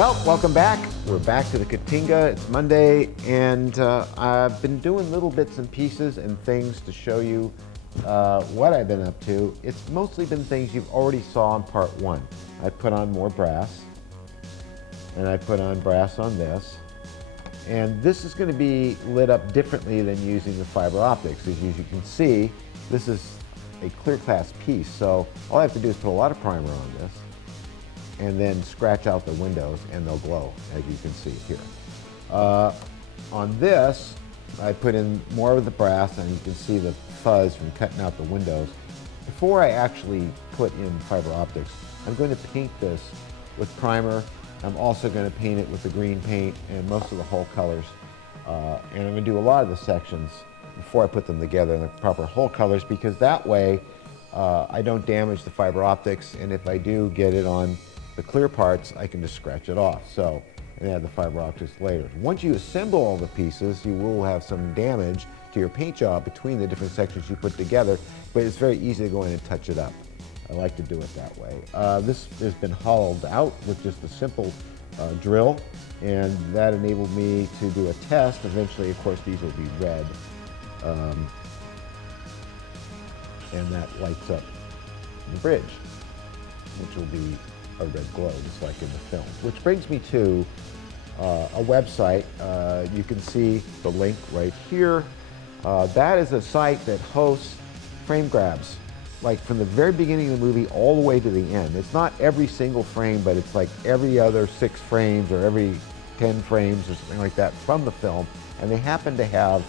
Well, welcome back. We're back to the Katinga. It's Monday, and I've been doing little bits and pieces and things to show you what I've been up to. It's mostly been things you've already saw in part one. I put on more brass, and I put on brass on this. And this is going to be lit up differently than using the fiber optics. As you can see, this is a clear glass piece, so all I have to do is put a lot of primer on this and then scratch out the windows and they'll glow, as you can see here. On this, I put in more of the brass, and you can see the fuzz from cutting out the windows. Before I actually put in fiber optics, I'm going to paint this with primer. I'm also going to paint it with the green paint and most of the hull colors. And I'm going to do a lot of the sections before I put them together in the proper hull colors, because that way I don't damage the fiber optics, and if I do get it on the clear parts, I can just scratch it off. So, and add the fiber optics later. Once you assemble all the pieces, you will have some damage to your paint job between the different sections you put together, but it's very easy to go in and touch it up. I like to do it that way. This has been hollowed out with just a simple drill, and that enabled me to do a test. Eventually, of course, these will be red, and that lights up the bridge, which will be a red glow, just like in the film. Which brings me to a website. You can see the link right here. That is a site that hosts frame grabs, like from the very beginning of the movie all the way to the end. It's not every single frame, but it's like every other 6 frames or every 10 frames or something like that from the film. And they happen to have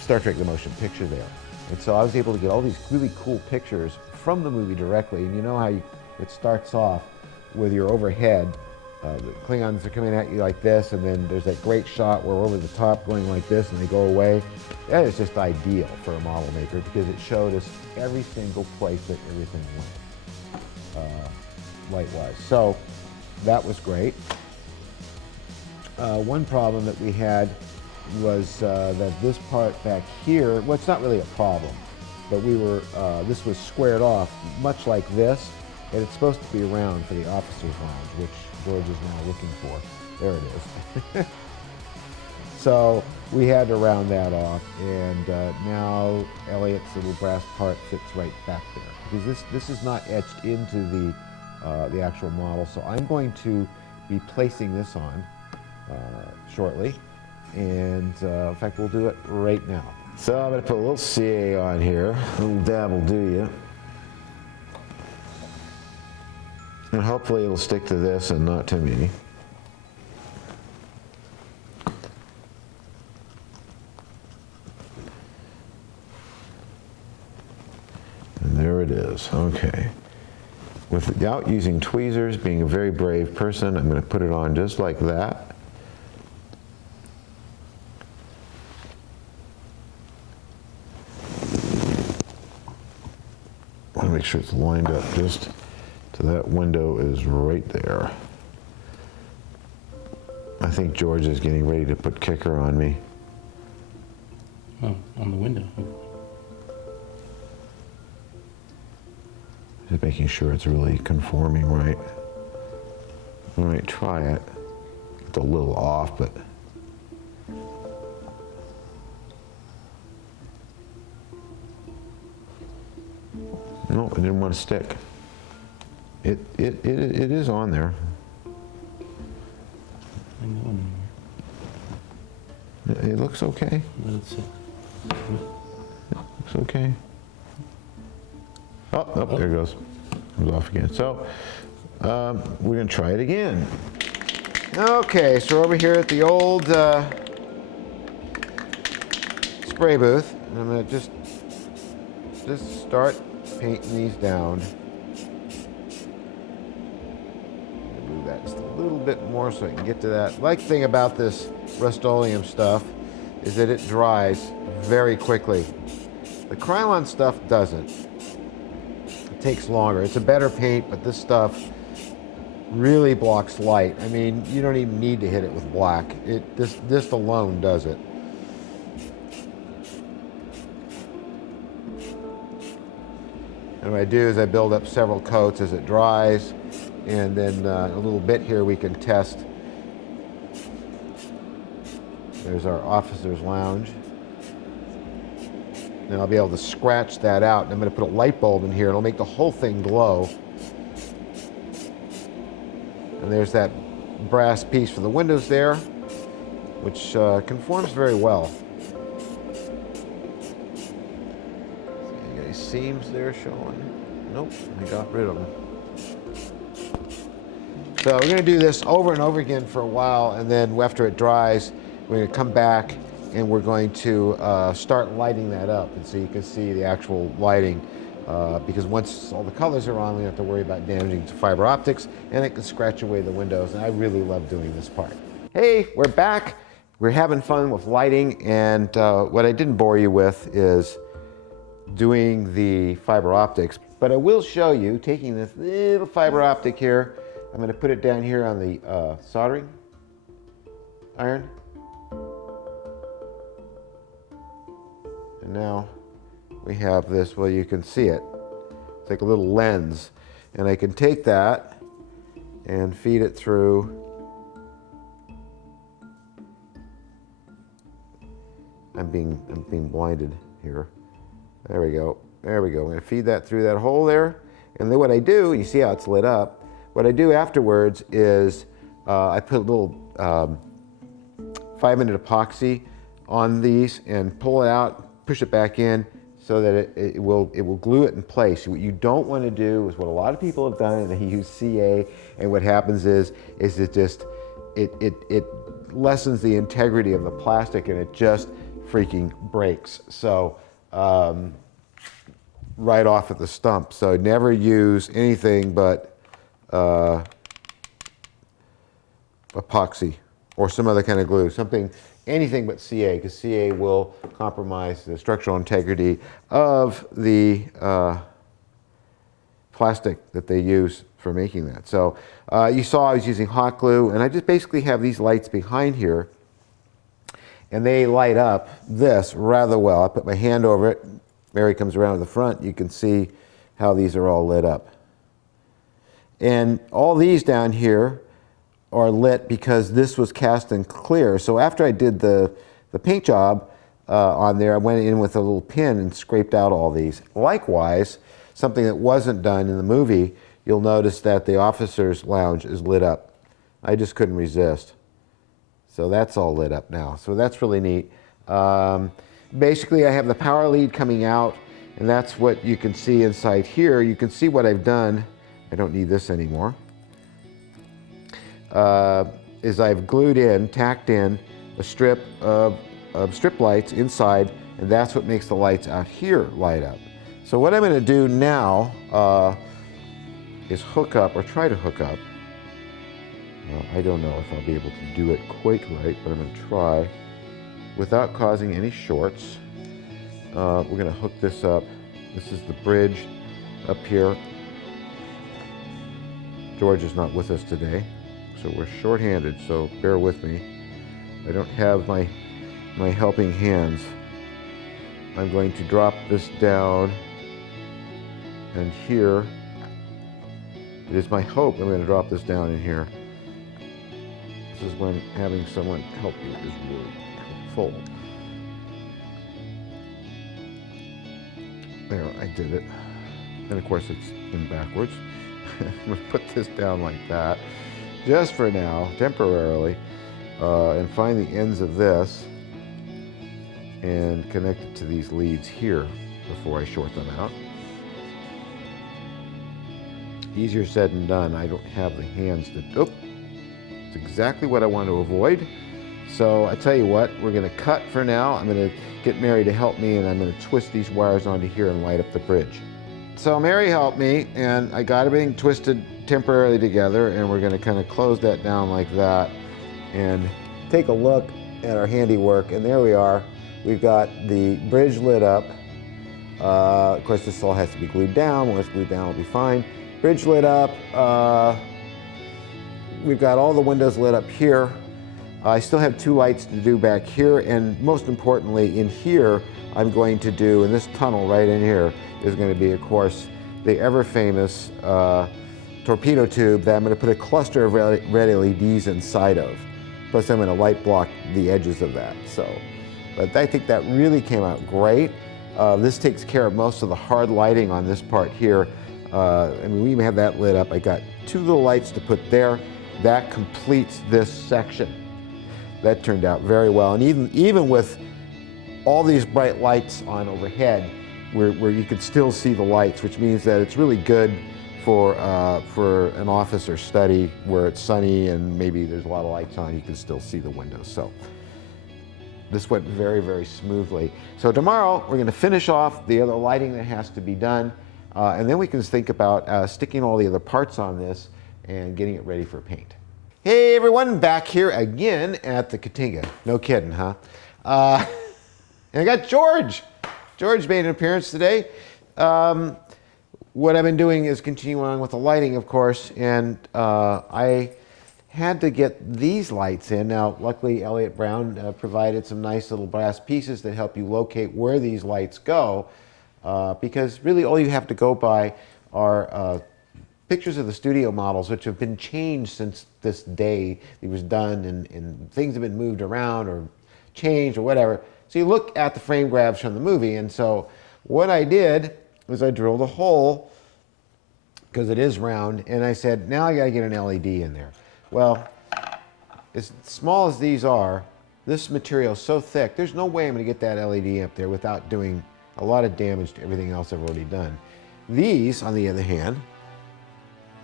Star Trek: The Motion Picture there. And so I was able to get all these really cool pictures from the movie directly. And you know how it starts off with your overhead. The Klingons are coming at you like this, and then there's that great shot where we're over the top going like this and they go away. That is just ideal for a model maker, because it showed us every single place that everything went, light-wise. So that was great. One problem that we had was that this part back here, well, it's not really a problem, but this was squared off much like this, and it's supposed to be round for the officer's lounge, which George is now looking for. There it is. So we had to round that off, and now Elliot's little brass part fits right back there, because this is not etched into the actual model. So I'm going to be placing this on shortly, and in fact, we'll do it right now. So I'm going to put a little CA on here. A little dab will do you. And hopefully it'll stick to this and not to me. And there it is. Okay. Without using tweezers, being a very brave person, I'm going to put it on just like that. I want to make sure it's lined up just so that window is right there. I think George is getting ready to put kicker on me. Oh, on the window. Just making sure it's really conforming right. I might try it. It's a little off, but no, it didn't want to stick. It is on there. It looks okay. Let's see. Looks okay. Oh, there it goes. Comes off again. So we're going to try it again. Okay, so we're over here at the old spray booth. And I'm going to just start painting these down. Do that just a little bit more so I can get to that. Like thing about this Rust-Oleum stuff is that it dries very quickly. The Krylon stuff doesn't. It takes longer. It's a better paint, but this stuff really blocks light. I mean, you don't even need to hit it with black. This alone does it. And what I do is I build up several coats as it dries, And then a little bit here we can test. There's our officer's lounge. And I'll be able to scratch that out. And I'm going to put a light bulb in here. It'll make the whole thing glow. And there's that brass piece for the windows there, which conforms very well. See any seams there showing? Nope, I got rid of them. So we're going to do this over and over again for a while, and then after it dries, we're going to come back and we're going to start lighting that up. And so you can see the actual lighting, because once all the colors are on, we don't have to worry about damaging to fiber optics, and it can scratch away the windows. And I really love doing this part. Hey, we're back. We're having fun with lighting, and what I didn't bore you with is doing the fiber optics. But I will show you, taking this little fiber optic here, I'm going to put it down here on the soldering iron. And now we have this, well, you can see it. It's like a little lens. And I can take that and feed it through. I'm being blinded here. There we go. There we go. I'm going to feed that through that hole there. And then what I do, you see how it's lit up. What I do afterwards is I put a little 5-minute epoxy on these and pull it out, push it back in so that it will glue it in place. What you don't want to do is what a lot of people have done, and they use CA, and what happens is it lessens the integrity of the plastic, and it just freaking breaks. So right off at the stump. So never use anything but epoxy or some other kind of glue, anything but CA, because CA will compromise the structural integrity of the plastic that they use for making that. So you saw I was using hot glue, and I just basically have these lights behind here, and they light up this rather well. I put my hand over it. Mary comes around to the front. You can see how these are all lit up. And all these down here are lit because this was cast in clear. So after I did the paint job on there, I went in with a little pin and scraped out all these. Likewise, something that wasn't done in the movie, you'll notice that the officer's lounge is lit up. I just couldn't resist. So that's all lit up now. So that's really neat. Basically, I have the power lead coming out, and that's what you can see inside here. You can see what I've done. I don't need this anymore. Is I've tacked in a strip of strip lights inside, and that's what makes the lights out here light up. So what I'm going to do now is hook up, or try to hook up. I don't know if I'll be able to do it quite right, but I'm going to try without causing any shorts. We're going to hook this up. This is the bridge up here. George is not with us today, so we're short-handed, so bear with me. I don't have my helping hands. I'm going to drop this down, and here, it is my hope I'm going to drop this down in here. This is when having someone help you is really helpful. There, I did it. And of course it's in backwards. I'm going to put this down like that, just for now, temporarily, and find the ends of this and connect it to these leads here before I short them out. Easier said than done. I don't have the hands to, it's exactly what I want to avoid. So I tell you what, we're going to cut for now. I'm going to get Mary to help me, and I'm going to twist these wires onto here and light up the bridge. So Mary helped me, and I got everything twisted temporarily together, and we're going to kind of close that down like that and take a look at our handiwork. And there we are. We've got the bridge lit up. Of course, this all has to be glued down. When it's glued down, it'll be fine. Bridge lit up. We've got all the windows lit up here. I still have 2 lights to do back here, and most importantly, in here, I'm going to do, in this tunnel right in here, is going to be, of course, the ever famous torpedo tube that I'm going to put a cluster of red LEDs inside of. Plus I'm going to light block the edges of that. So, but I think that really came out great. This takes care of most of the hard lighting on this part here. I mean, we even have that lit up. I got 2 little lights to put there. That completes this section. That turned out very well. And even with all these bright lights on overhead, where you could still see the lights, which means that it's really good for an office or study where it's sunny and maybe there's a lot of lights on, you can still see the windows. So this went very, very smoothly. So tomorrow we're going to finish off the other lighting that has to be done, and then we can think about sticking all the other parts on this and getting it ready for paint. Hey everyone, back here again at the Katinga. No kidding, huh? And I got George. George made an appearance today. What I've been doing is continuing on with the lighting, of course, and I had to get these lights in. Now, luckily, Elliot Brown provided some nice little brass pieces that help you locate where these lights go, because really all you have to go by are pictures of the studio models, which have been changed since this day it was done, and things have been moved around or changed or whatever. So you look at the frame grabs from the movie, and so what I did was I drilled a hole, because it is round, and I said, now I gotta get an LED in there. Well, as small as these are, this material is so thick, there's no way I'm gonna get that LED up there without doing a lot of damage to everything else I've already done. These, on the other hand,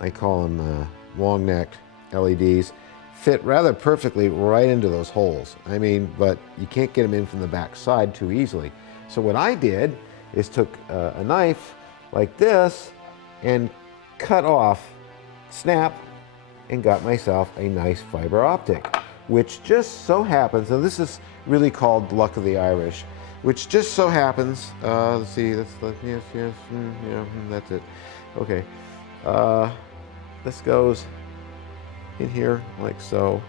I call them long-necked LEDs, fit rather perfectly right into those holes. I mean, but you can't get them in from the back side too easily. So what I did is took a knife like this and cut off, snap, and got myself a nice fiber optic, which just so happens, and this is really called luck of the Irish, which just so happens, let's see, that's the, yes, yeah, that's it. Okay, this goes in here like so.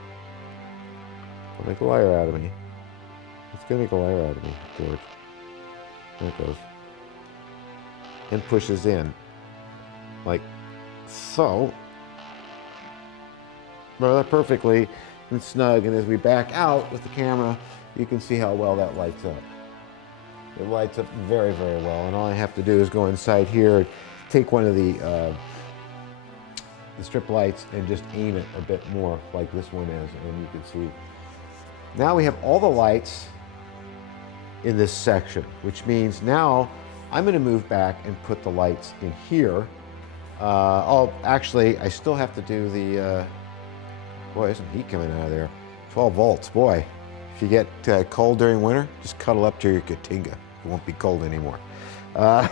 It'll make a liar out of me. It's gonna make a liar out of me, George. There it goes. And pushes in like so, rather perfectly and snug. And as we back out with the camera, you can see how well that lights up. It lights up very, very well. And all I have to do is go inside here, take one of the strip lights and just aim it a bit more like this one is, and you can see. Now we have all the lights in this section, which means now I'm going to move back and put the lights in here. Oh, actually, I still have to do the, boy, there's some heat coming out of there. 12 volts, boy. If you get cold during winter, just cuddle up to your Katinga. It won't be cold anymore. We're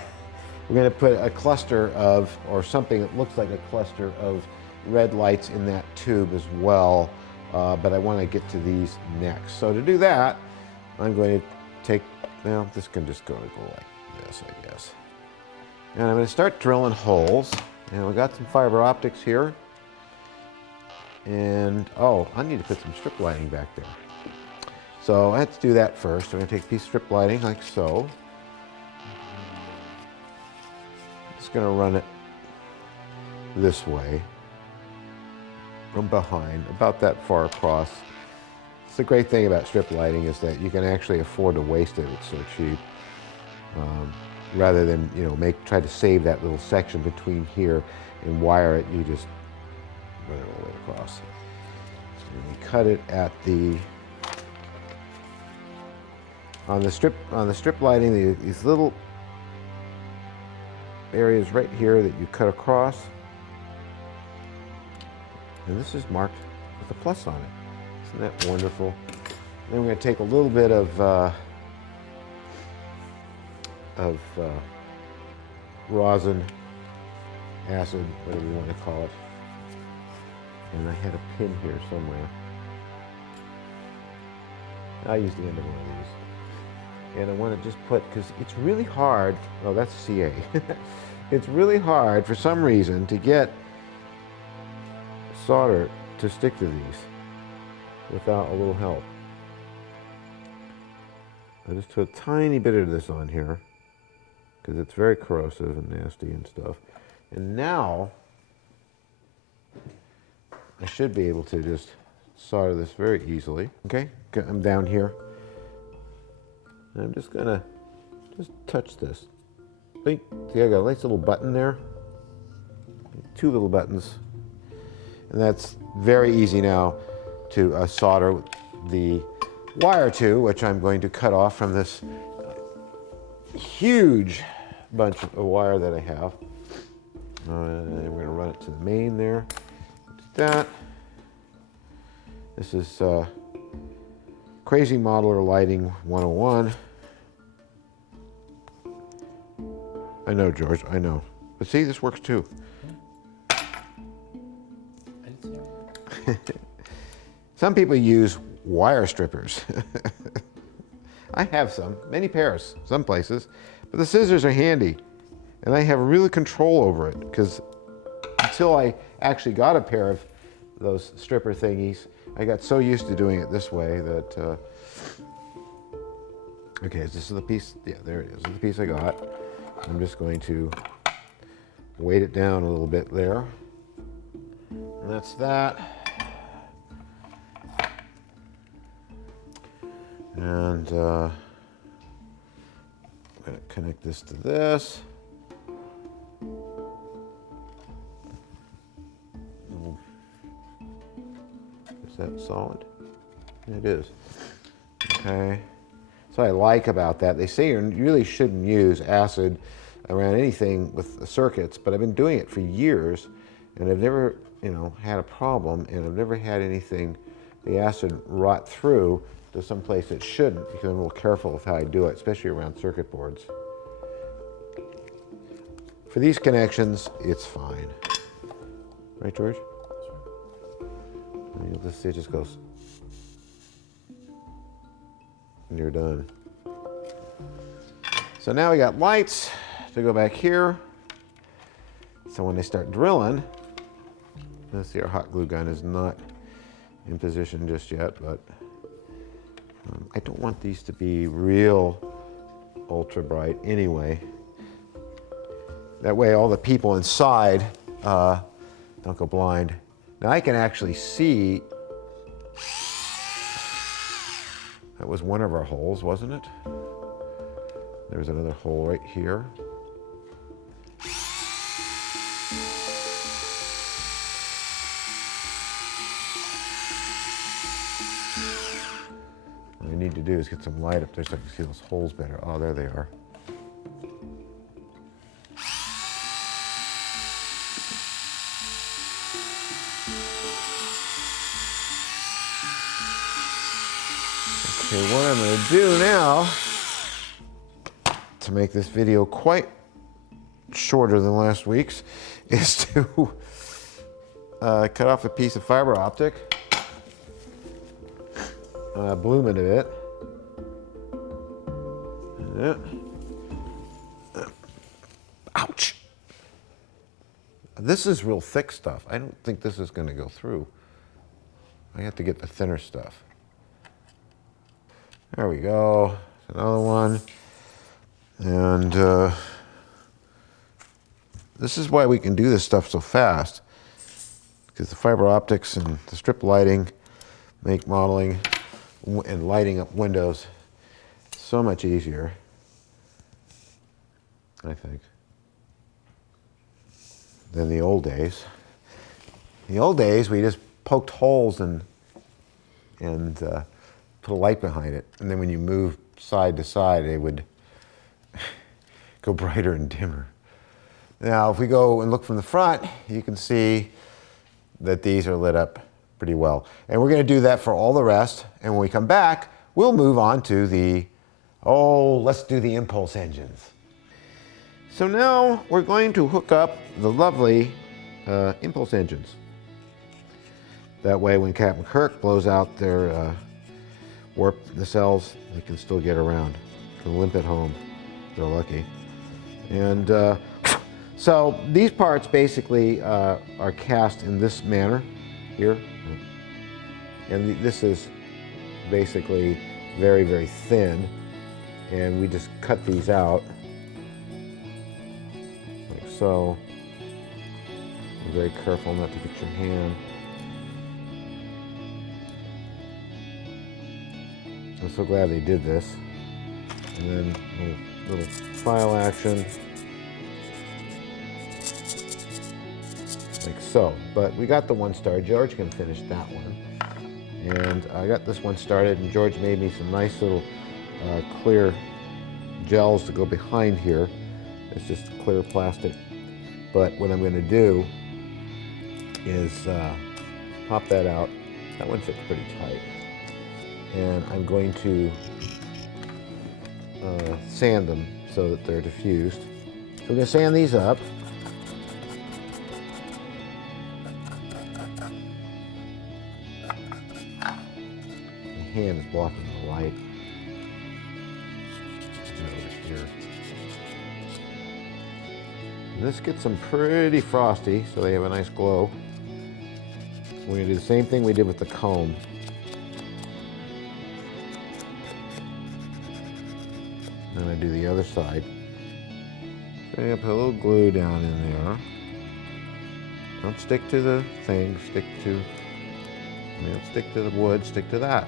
going to put a cluster of, or something that looks like a cluster of red lights in that tube as well, but I want to get to these next. So to do that, I'm going to take, well, this can just go like this, I guess. And I'm going to start drilling holes. And we've got some fiber optics here. And, oh, I need to put some strip lighting back there. So I have to do that first. I'm going to take a piece of strip lighting like so. Just going to run it this way from behind, about that far across. It's the great thing about strip lighting is that you can actually afford to waste it. It's so cheap. Rather than, you know, try to save that little section between here and wire it, you just run it all the way across. So we cut it at the on the strip lighting, these little areas right here that you cut across, and this is marked with a plus on it. Isn't that wonderful? Then we're going to take a little bit of rosin, acid, whatever you want to call it. And I had a pin here somewhere. I used the end of one of these. And I want to just put, because it's really hard, oh, that's CA. It's really hard for some reason to get solder to stick to these without a little help. I just put a tiny bit of this on here because it's very corrosive and nasty and stuff. And now I should be able to just solder this very easily. Okay, I'm down here. And I'm just gonna touch this. See, I got a nice little button there. 2 little buttons. And that's very easy now to solder the wire to, which I'm going to cut off from this huge bunch of wire that I have. And we're going to run it to the main there. That. This is Crazy Modeler Lighting 101. I know, George, I know. But see, this works too. Some people use wire strippers. I have some, many pairs, some places, but the scissors are handy, and I have really control over it, because until I actually got a pair of those stripper thingies, I got so used to doing it this way that, okay, this is the piece, yeah, there it is, this is the piece I got. I'm just going to weight it down a little bit there, and that's that. And I'm going to connect this to this. Is that solid? It is. Okay. So I like about that, they say you really shouldn't use acid around anything with the circuits, but I've been doing it for years, and I've never, had a problem, and I've never had anything, the acid rot through to some place it shouldn't, because I'm real careful with how I do it, especially around circuit boards. For these connections, it's fine. Right, George? And you'll just see it just goes, and you're done. So now we got lights to go back here. So when they start drilling, let's see, our hot glue gun is not in position just yet, but I don't want these to be real ultra bright anyway. That way all the people inside don't go blind. Now I can actually see, that was one of our holes, wasn't it? There's another hole right here. What I need to do is get some light up there so I can see those holes better. Oh, there they are. Okay, what I'm going to do now, to make this video quite shorter than last week's, is to cut off a piece of fiber optic, bloom it a bit. Ouch! This is real thick stuff. I don't think this is going to go through. I have to get the thinner stuff. There we go. Another one. And this is why we can do this stuff so fast, because the fiber optics and the strip lighting make modeling and lighting up windows so much easier, I think, than the old days. In the old days, we just poked holes and put a light behind it, and then when you move side to side, they would go brighter and dimmer. Now, if we go and look from the front, you can see that these are lit up pretty well. And we're going to do that for all the rest, and when we come back, we'll move on to the, let's do the impulse engines. So now we're going to hook up the lovely impulse engines. That way, when Captain Kirk blows out their warp nacelles, they can still get around, can limp it home. They're lucky. And so these parts basically are cast in this manner here. And this is basically very, very thin. And we just cut these out like so. Be very careful not to get your hand I'm so glad they did this. And then little file action, like so. But we got the one started. George can finish that one. And I got this one started, and George made me some nice little clear gels to go behind here. It's just clear plastic. But what I'm going to do is pop that out. That one fits pretty tight. And I'm going to sand them so that they're diffused. So we're going to sand these up. My hand is blocking the light. Over here. And this gets them pretty frosty, so they have a nice glow. We're going to do the same thing we did with the comb. Then I do the other side. I'm going to put a little glue down in there. Don't stick to the thing, stick to the wood, stick to that.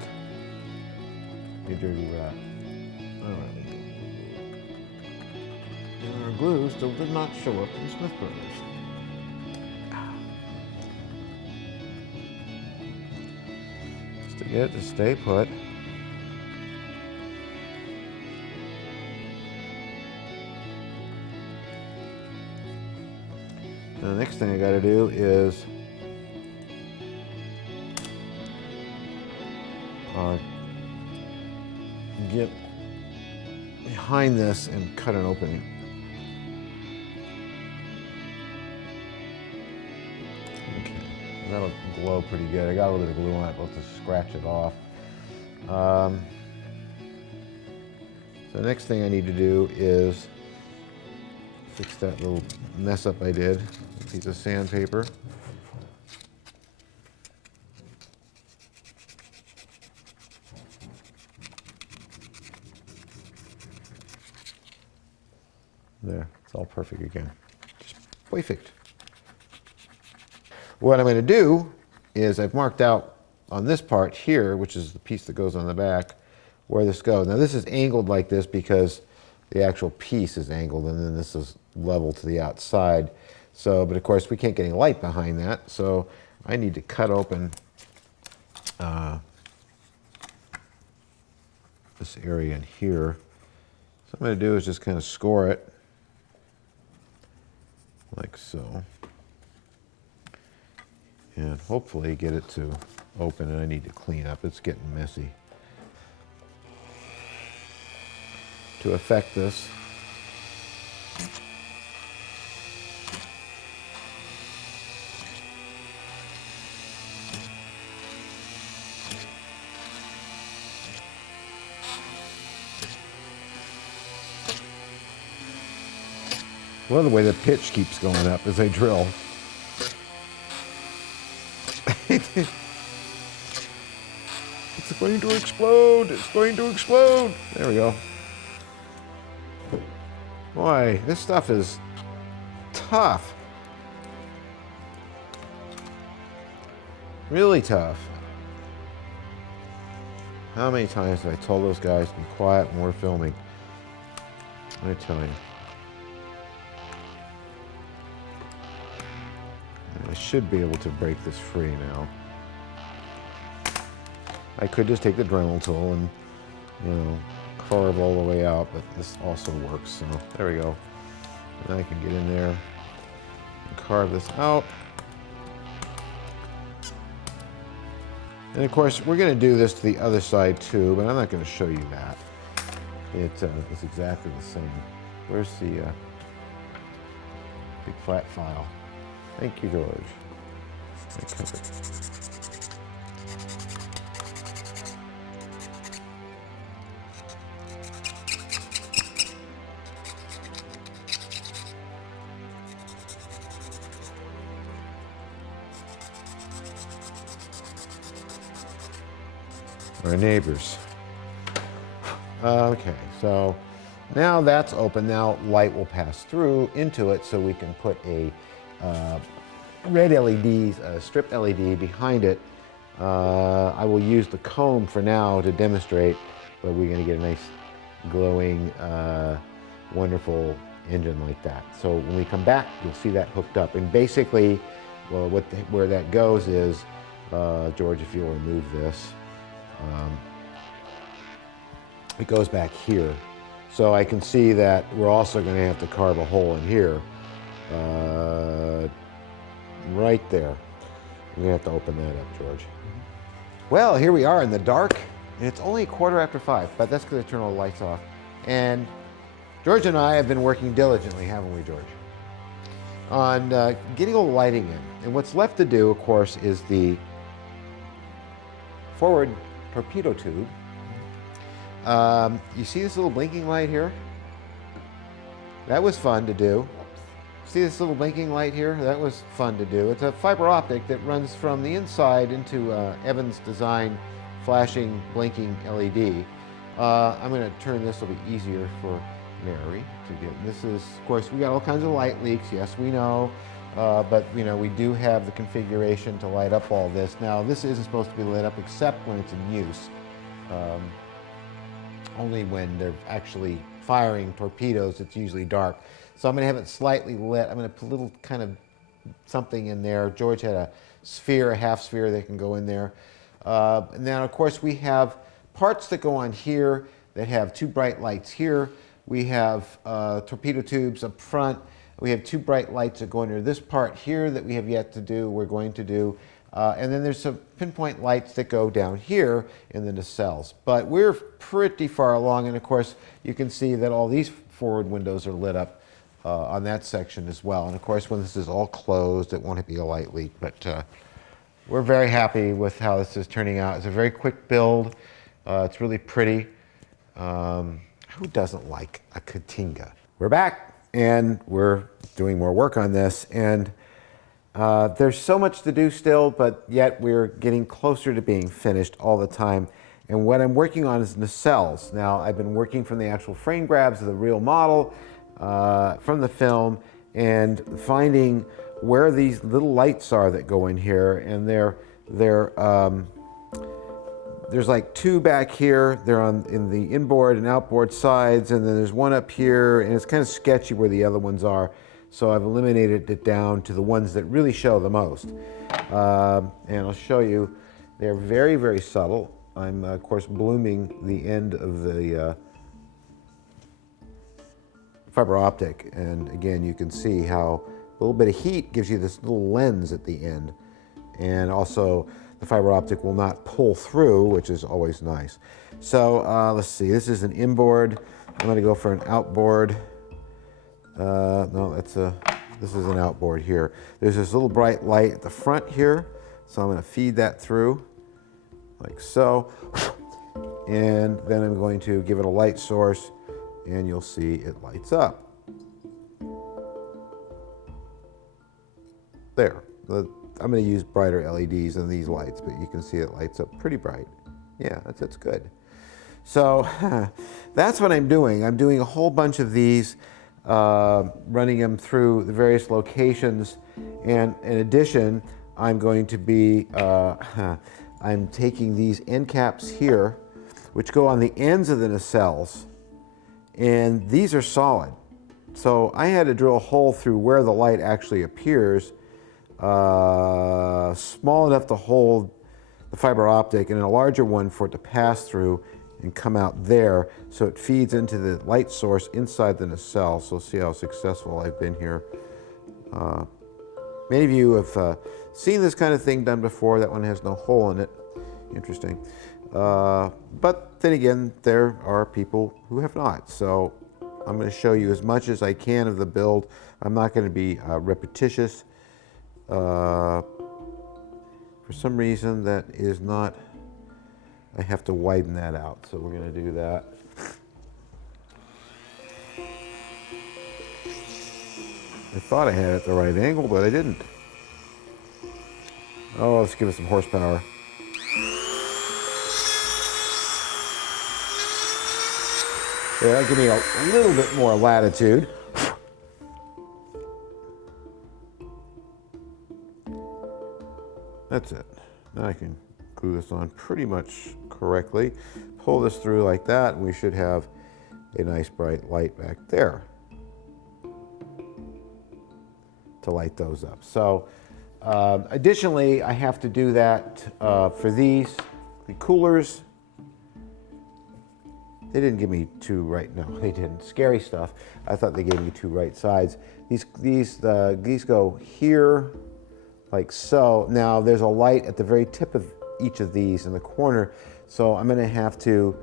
You dirty rat. Alright. And our glue still did not show up in Smith Brothers. Just to get it to stay put. And the next thing I gotta do is get behind this and cut an opening. Okay, that'll glow pretty good. I got a little bit of glue on it, but let's just scratch it off. So the next thing I need to do is fix that little mess up I did. A piece of sandpaper. There, it's all perfect again. Just perfect. What I'm going to do is I've marked out on this part here, which is the piece that goes on the back, where this goes. Now this is angled like this because the actual piece is angled, and then this is level to the outside. So, but of course we can't get any light behind that, so I need to cut open this area in here. So what I'm going to do is just kind of score it like so, and hopefully get it to open. And I need to clean up, it's getting messy. To affect this, well, the way the pitch keeps going up as I drill. It's going to explode! It's going to explode! There we go. Boy, this stuff is tough. Really tough. How many times have I told those guys to be quiet when we're filming? I tell you. I should be able to break this free now. I could just take the Dremel tool and, carve all the way out, but this also works, so there we go. And I can get in there and carve this out. And of course, we're going to do this to the other side too, but I'm not going to show you that. It's exactly the same. Where's the big flat file? Thank you, George. Our neighbors. Okay, so now that's open. Now light will pass through into it, so we can put a red LED, strip LED behind it. I will use the comb for now to demonstrate, but we're gonna get a nice glowing, wonderful engine like that. So when we come back, you'll see that hooked up. And basically, well, where that goes is, George, if you'll remove this, it goes back here. So I can see that we're also going to have to carve a hole in here, right there. We're going to have to open that up, George. Well, here we are in the dark, and it's only 5:15, but that's because I turned all the lights off. And George and I have been working diligently, haven't we, George, on getting all the lighting in. And what's left to do, of course, is the forward torpedo tube. You see this little blinking light here? That was fun to do. See this little blinking light here? That was fun to do. It's a fiber optic that runs from the inside into Evan's design flashing, blinking LED. I'm going to turn this, will be easier for Mary to get. This is, of course, we got all kinds of light leaks, yes, we know. But you know, we do have the configuration to light up all this. Now, this isn't supposed to be lit up except when it's in use. Only when they're actually firing torpedoes, it's usually dark. So I'm going to have it slightly lit. I'm going to put a little kind of something in there. George had a sphere, a half sphere that can go in there. And then, of course, we have parts that go on here that have two bright lights here. We have torpedo tubes up front. We have two bright lights that go under this part here that we have yet to do, we're going to do. And then there's some pinpoint lights that go down here in the nacelles. But we're pretty far along, and of course, you can see that all these forward windows are lit up on that section as well. And of course, when this is all closed, it won't be a light leak, but we're very happy with how this is turning out. It's a very quick build. It's really pretty. Who doesn't like a Katinga? We're back, and we're doing more work on this. And there's so much to do still, but yet we're getting closer to being finished all the time. And what I'm working on is nacelles. Now, I've been working from the actual frame grabs of the real model, from the film, and finding where these little lights are that go in here. And there's like two back here. They're in the inboard and outboard sides, and then there's one up here, and it's kind of sketchy where the other ones are. So I've eliminated it down to the ones that really show the most. And I'll show you, they're very, very subtle. I'm, of course, blooming the end of the fiber optic. And again, you can see how a little bit of heat gives you this little lens at the end. And also, the fiber optic will not pull through, which is always nice. So let's see, this is an inboard. I'm gonna go for an outboard. No, this is an outboard here. There's this little bright light at the front here, so I'm going to feed that through, like so. And then I'm going to give it a light source, and you'll see it lights up. There. I'm going to use brighter LEDs than these lights, but you can see it lights up pretty bright. Yeah, that's good. So that's what I'm doing. I'm doing a whole bunch of these, running them through the various locations. And in addition, I'm going to be, I'm taking these end caps here, which go on the ends of the nacelles, and these are solid. So I had to drill a hole through where the light actually appears, small enough to hold the fiber optic, and a larger one for it to pass through and come out there, so it feeds into the light source inside the nacelle. So see how successful I've been here. Many of you have seen this kind of thing done before. That one has no hole in it. Interesting. But then again, there are people who have not. So I'm going to show you as much as I can of the build. I'm not going to be repetitious. For some reason, that is not. I have to widen that out, so we're going to do that. I thought I had it at the right angle, but I didn't. Oh, let's give it some horsepower. Yeah, that'll give me a little bit more latitude. That's it. Now I can glue this on pretty much correctly. pull this through like that, and we should have a nice bright light back there to light those up. So additionally, I have to do that for the coolers. They didn't give me two right, no, they didn't. Scary stuff. I thought they gave me two right sides. These go here, like so. Now there's a light at the very tip of each of these in the corner, so I'm gonna have to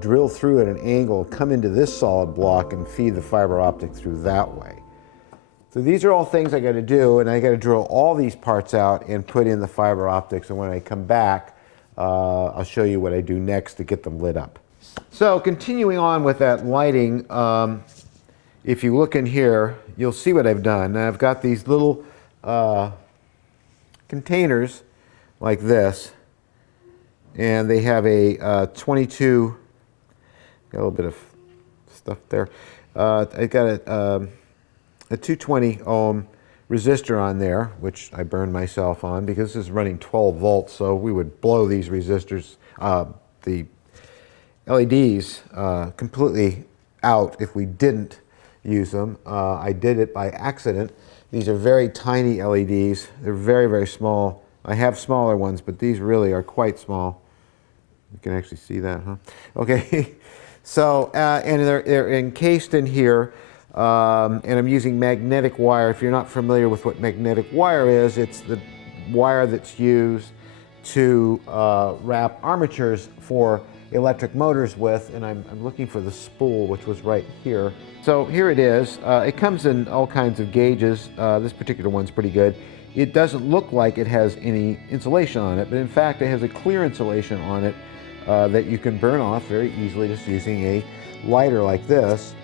drill through at an angle, come into this solid block and feed the fiber optic through that way. So these are all things I gotta do, and I gotta drill all these parts out and put in the fiber optics, and when I come back, I'll show you what I do next to get them lit up. So continuing on with that lighting, if you look in here, you'll see what I've done. Now I've got these little containers like this, and they have a 22, got a little bit of stuff there. I got a 220 ohm resistor on there, which I burned myself on because this is running 12 volts, so we would blow these resistors, the LEDs completely out if we didn't use them. I did it by accident. These are very tiny LEDs. They're very, very small. I have smaller ones, but these really are quite small. You can actually see that, huh? Okay. So, and they're encased in here, and I'm using magnetic wire. If you're not familiar with what magnetic wire is, it's the wire that's used to wrap armatures for electric motors with, and I'm looking for the spool, which was right here. So here it is. It comes in all kinds of gauges. This particular one's pretty good. It doesn't look like it has any insulation on it, but in fact it has a clear insulation on it that you can burn off very easily just using a lighter like this.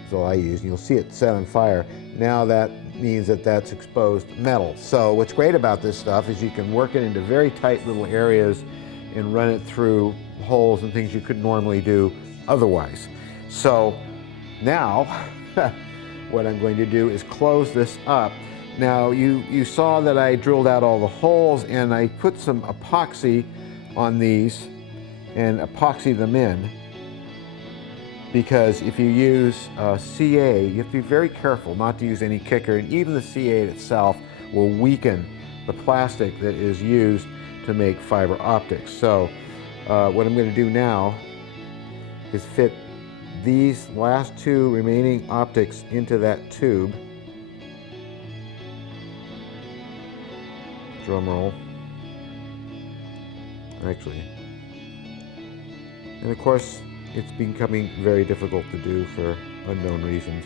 That's all I use, and you'll see it set on fire. Now that means that that's exposed metal. So what's great about this stuff is you can work it into very tight little areas and run it through holes and things you couldn't normally do otherwise. So now what I'm going to do is close this up. Now you saw that I drilled out all the holes, and I put some epoxy on these and epoxy them in, because if you use CA, you have to be very careful not to use any kicker, and even the CA itself will weaken the plastic that is used to make fiber optics. So what I'm going to do now is fit these last two remaining optics into that tube. Drum roll. Actually. And of course, it's becoming very difficult to do for unknown reasons.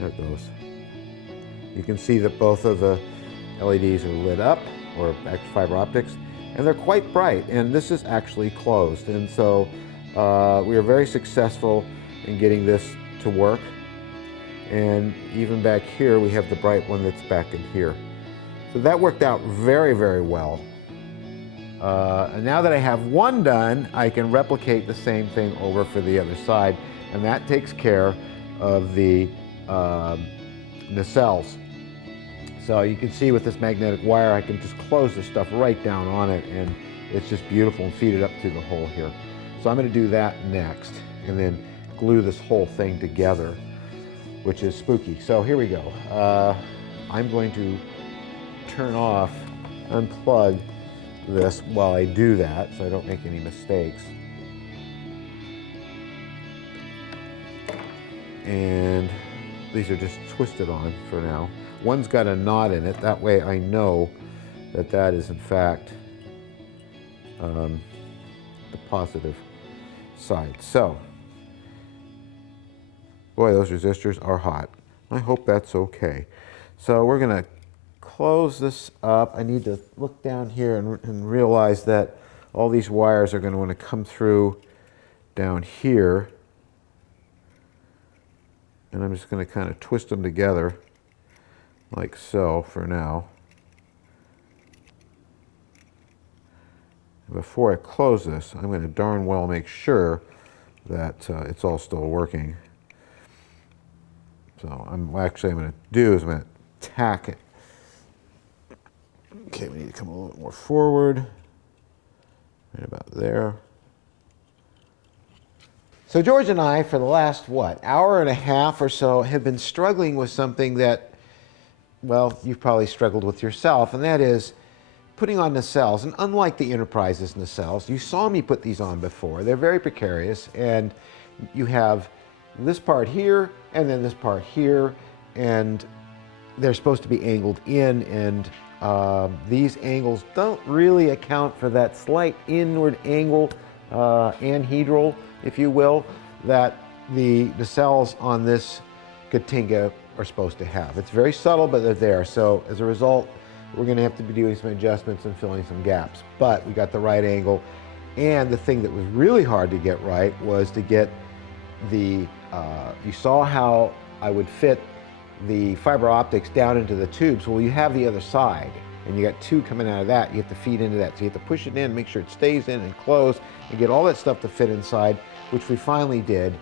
There it goes. You can see that both of the LEDs are lit up, or fiber optics, and they're quite bright, and this is actually closed. And so we are very successful in getting this to work. And even back here, we have the bright one that's back in here. So that worked out very, very well. And now that I have one done, I can replicate the same thing over for the other side, and that takes care of the nacelles. So you can see with this magnetic wire, I can just close this stuff right down on it, and it's just beautiful, and feed it up through the hole here. So I'm going to do that next, and then glue this whole thing together, which is spooky. So here we go. I'm going to unplug this while I do that, so I don't make any mistakes. And these are just twisted on for now. One's got a knot in it, that way I know that that is in fact the positive side. So, boy, those resistors are hot. I hope that's okay. So we're gonna close this up. I need to look down here and realize that all these wires are going to want to come through down here. And I'm just going to kind of twist them together like so for now. Before I close this, I'm going to darn well make sure that it's all still working. So I'm going to do is I'm going to tack it Okay, we need to come a little bit more forward. Right about there. So George and I, for the last, hour and a half or so, have been struggling with something that, well, you've probably struggled with yourself, and that is putting on nacelles. And unlike the Enterprises nacelles, you saw me put these on before. They're very precarious, and you have this part here, and then this part here, and they're supposed to be angled in, and these angles don't really account for that slight inward angle, anhedral, if you will, that the nacelles on this Katinga are supposed to have. It's very subtle, but they're there. So as a result, we're going to have to be doing some adjustments and filling some gaps. But we got the right angle. And the thing that was really hard to get right was to get the, you saw how I would fit the fiber optics down into the tubes. Well, you have the other side, and you got two coming out of that. You have to feed into that. So you have to push it in, make sure it stays in and close, and get all that stuff to fit inside, which we finally did.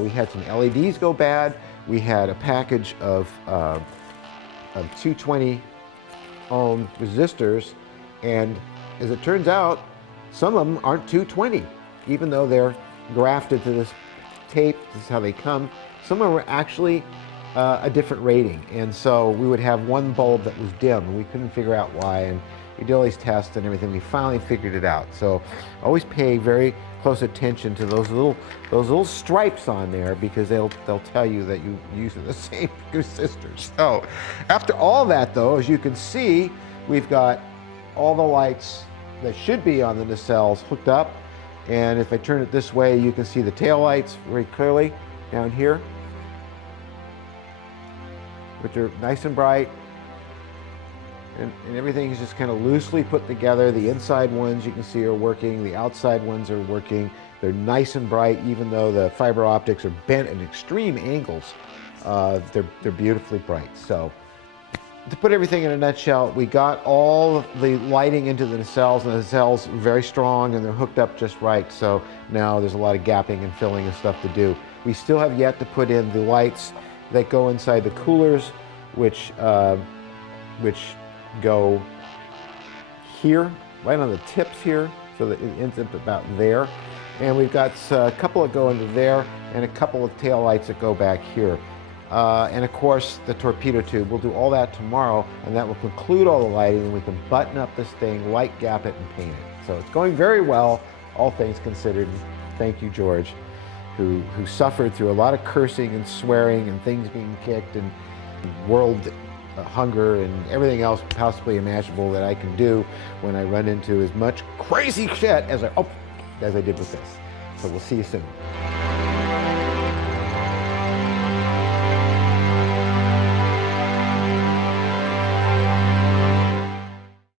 We had some LEDs go bad. We had a package of 220 ohm resistors, and as it turns out, some of them aren't 220, even though they're grafted to this tape. This is how they come. Some of them were actually a different rating, and so we would have one bulb that was dim, and we couldn't figure out why, and we did all these tests and everything. We finally figured it out. So always pay very close attention to those little stripes on there, because they'll tell you that you use the same resistors. So after all that, though, as you can see, we've got all the lights that should be on the nacelles hooked up, and if I turn it this way, you can see the tail lights very clearly down here, which are nice and bright, and everything is just kind of loosely put together. The inside ones you can see are working, the outside ones are working. They're nice and bright, even though the fiber optics are bent at extreme angles. They're beautifully bright. So to put everything in a nutshell, we got all the lighting into the nacelles, and the nacelles are very strong and they're hooked up just right. So now there's a lot of gapping and filling and stuff to do. We still have yet to put in the lights that go inside the coolers, which go here, right on the tips here, so that it ends up about there. And we've got a couple that go into there, and a couple of tail lights that go back here. And of course, the torpedo tube. We'll do all that tomorrow, and that will conclude all the lighting, and we can button up this thing, light gap it, and paint it. So it's going very well, all things considered. Thank you, George, who suffered through a lot of cursing and swearing and things being kicked and world hunger and everything else possibly imaginable that I can do when I run into as much crazy shit as I did with this. So we'll see you soon.